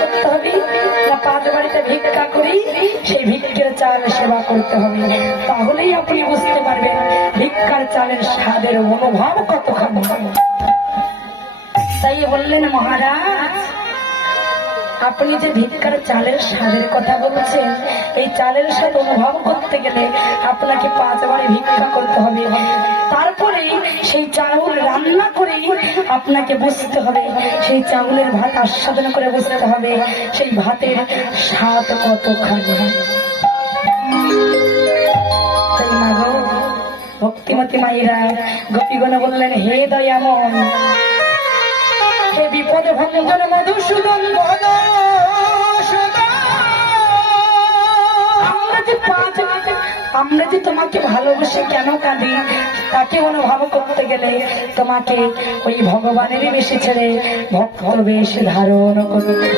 করতে হবে, না 5 বাড়িতে ভিক্ষা করি সেই ভিক্ষের চাল সেবা করতে হবে। তাহলেই আপনি বুঝতে পারবেন ভিক্ষার চালের স্বাদের অনুভব কতখানি। তাই বললেন মহারাজ, আপনি যে ভিক্ষার চালের স্বাদের কথা বলছেন, এই চালের স্বাদ অনুভব করতে গেলে আপনাকে 5 বারে ভিক্ষা করতে হবে। তারপরে সেই চাউল রান্না করে আপনাকে বুঝতে হবে, সেই চাউলের ভাত আস্বাদন করে বুঝতে হবে সেই ভাতের স্বাদ কতখানি। তাই না গো ভক্তিমতী মায়েরা, গোপীগণ বললেন, হে দয়াময়, হে বিপদ ভঞ্জন মধুসূদন, আমরা যে তোমাকে ভালোবেসে কেন কাঁদি, তাকে অনুভব করতে গেলে তোমাকে ওই ভগবানেরই বেশি ছেড়ে ভক্ত বেশ ধারণ করতে